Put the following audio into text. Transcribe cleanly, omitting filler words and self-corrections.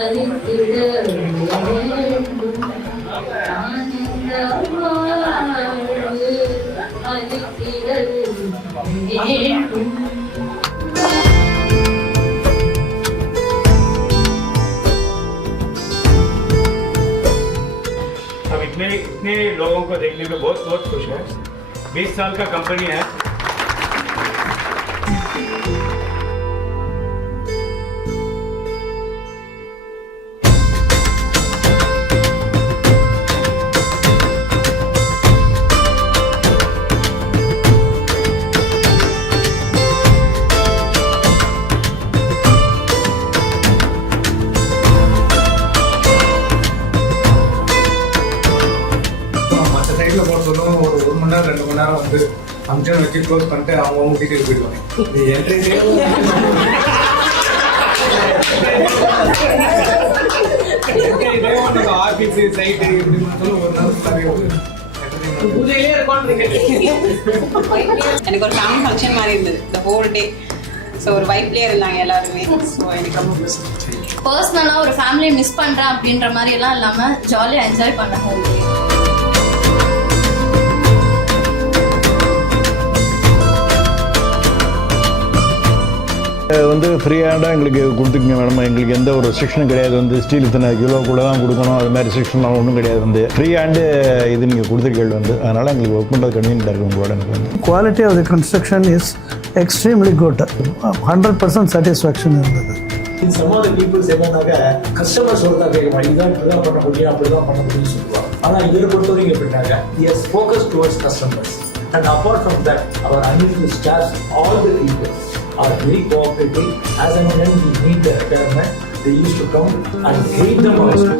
அழித்திட வேண்டும். ஆனந்த வாழ்வு அழித்திட வேண்டும். हम इतने लोगों को देखने को बहुत बहुत खुश हैं। 20 साल का कंपनी है। சொல்லுவோம் ஒரு மணி நேரம் 2 மணி நேரம் வந்து ஃபங்க்ஷன் வச்சு க்ளோஸ் பண்ணிட்டு அவங்க வீட்டுக்கு போயிடுவாங்க. ஆஃபீஸு சைட்டு இப்படி சொல்லுவோம் ஒரு நாள் எனக்கு ஒரு ஃபேமிலி ஃபங்க்ஷன் மாதிரி இருந்தது இந்த ஹோல் டே. ஸோ ஒரு வைப்லேயே இருந்தாங்க எல்லாருமே. ஸோ எனக்கு ரொம்ப பர்சனலாக ஒரு ஃபேமிலியை மிஸ் பண்ணுறேன் அப்படின்ற மாதிரி எல்லாம் இல்லாமல் ஜாலியாக என்ஜாய் பண்ண ஹோல் டே. வந்து ஃப்ரீ ஹேண்டாக எங்களுக்கு கொடுத்துக்குங்க மேடம். எங்களுக்கு எந்த ஒரு ரெஸ்ட்ரிக்ஷனும் கிடையாது. வந்து ஸ்டீல் இத்தனை கிலோக்குள்ளே தான் கொடுக்கணும், அது மாதிரி ரெஸ்ட்ரிக்ஷன்லாம் ஒன்றும் கிடையாது. வந்து ஃப்ரீ ஹேண்டு இது நீங்கள் கொடுத்துருக்கீங்க வந்து, அதனால் எங்களுக்கு ஒர்க் பண்ணுறது கன்வீனியன்ட்டாக இருக்குது உங்களோட. எனக்கு வந்து quality of the construction is extremely good. 100% satisfaction இருந்தது. Some of the people என்னன்னாக்க கஸ்டமர் சொல்றதா கேட்கணும், இதுதான் இப்படிதான் பண்ண முடியும் அப்படிதான் பண்ண முடியும்னு சொல்லுவாங்க. ஆனால் இவரை பொறுத்தவரைக்கும் எப்படின்னாக்க yes focus towards customers and apart from that our unusual staff, all the people are very cooperative. As and when we need the requirement, they used to come and greet them also.